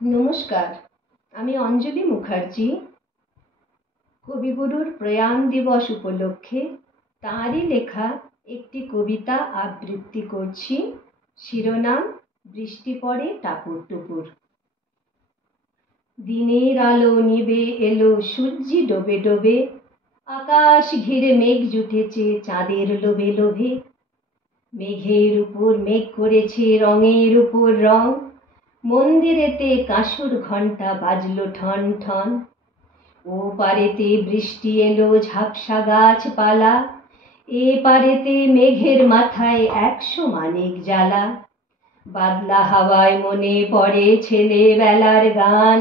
নমস্কার, আমি অঞ্জলি মুখার্জি। কবিগুরুর প্রয়াণ দিবস উপলক্ষে তাঁরই লেখা একটি কবিতা আবৃত্তি করছি। শিরোনাম বৃষ্টি পড়ে টাপুর টুপুর। দিনের আলো নিবে এলো, সূর্যি ডোবে ডোবে, আকাশ ঘিরে মেঘ জুটেছে চাঁদের লোভে লোভে। মেঘের উপর মেঘ করেছে রঙের উপর রং, মন্দিরেতে কাঁসুর ঘণ্টা বাজলো ঠন ঠন। ও পারেতে বৃষ্টি এলো ঝাপসা গাছপালা, এ পারেতে মেঘের মাথায় 100 মানিক জ্বালা। বাদলা হাওয়ায় মনে পড়ে ছেলেবেলার গান,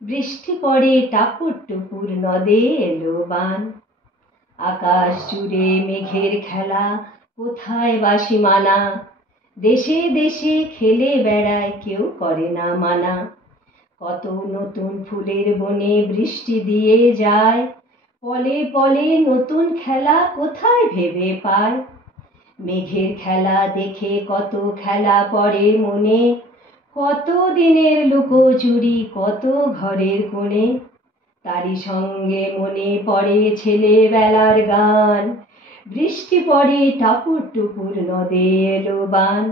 বৃষ্টি পড়ে টাপুর টুপুর নদে এলো বান। আকাশ জুড়ে মেঘের খেলা, কোথায় বাসি মানা, দেশে দেশে খেলে বেড়ায় কেউ করে না মানা। কত নতুন ফুলের বনে বৃষ্টি দিয়ে যায়, পলে পলে নতুন খেলা কোথায় ভেবে পায়। মেঘের খেলা দেখে কত খেলা পড়ে মনে, কত দিনের লুকোচুরি কত ঘরের কোণে। তারই সঙ্গে মনে পড়ে ছেলেবেলার গান, বৃষ্টি পড়ে টাপুর টুপুর নদে এলো বান।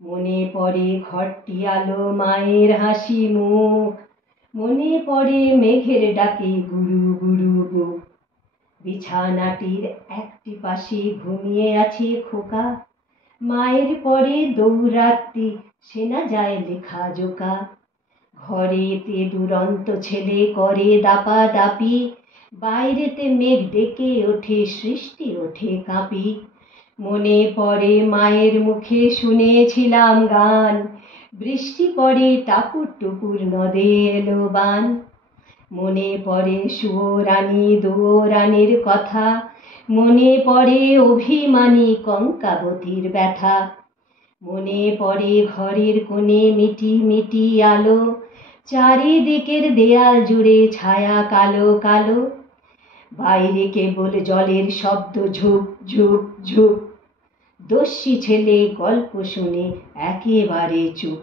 মনে পড়ে ঘরটি আলো মায়ের হাসি মুখ, মনে পড়ে মেঘের ডাকে গুরু গুরু বুক। বিছানাটির একটি পাশে ঘুমিয়ে আছে খোকা, মায়ের পরে দৌরাত্রি সে না যায় লেখা জোকা। ঘরেতে দুরন্ত ছেলে করে দাপাদাপি, বাইরেতে মেঘ ডেকে ওঠে সৃষ্টি ওঠে কাঁপি। মনে পড়ে মায়ের মুখে শুনেছিলাম গান, বৃষ্টি পড়ে টাপুর টুপুর নদে এলো বান। মনে পড়ে সুয়োরানী দুয়োরানীর কথা, মনে পড়ে অভিমানী কঙ্কাবতীর ব্যথা। মনে পড়ে ঘরের কোণে মিটি মিটি আলো, চারিদিকের দেয়াল জুড়ে ছায়া কালো কালো। বাইরে কেবল জলের শব্দ ঝুপ ঝুপ ঝুপ, দস্যি ছেলে গল্প শুনে একেবারে চুপ।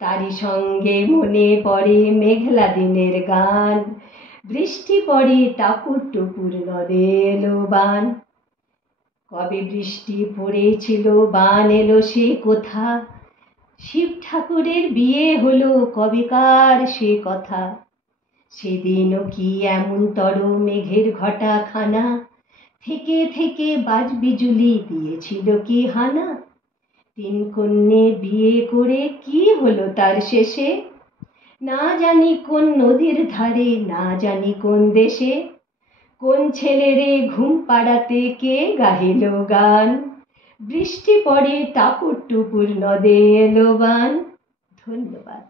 তারই সঙ্গে মনে পড়ে মেঘলা দিনের গান, বৃষ্টি পড়ে টাপুর টুপুর নদে এলো বান। কবে বৃষ্টি পড়েছিল বান এলো সে কোথা, শিব ঠাকুরের বিয়ে হলো কবেকার সে কথা। সেদিনও কি এমনতর মেঘের ঘটা খানা, থেকে থেকে বাজ বিজুলি দিয়েছিল কি হানা। 3 কন্যে বিয়ে করে কি হলো তার শেষে, না জানি কোন নদীর ধারে না জানি কোন দেশে। কোন ছেলেরে ঘুম পাড়াতে কে গাহিল গান, বৃষ্টি পড়ে টাপুর টুপুর নদে এলো বান। ধন্যবাদ।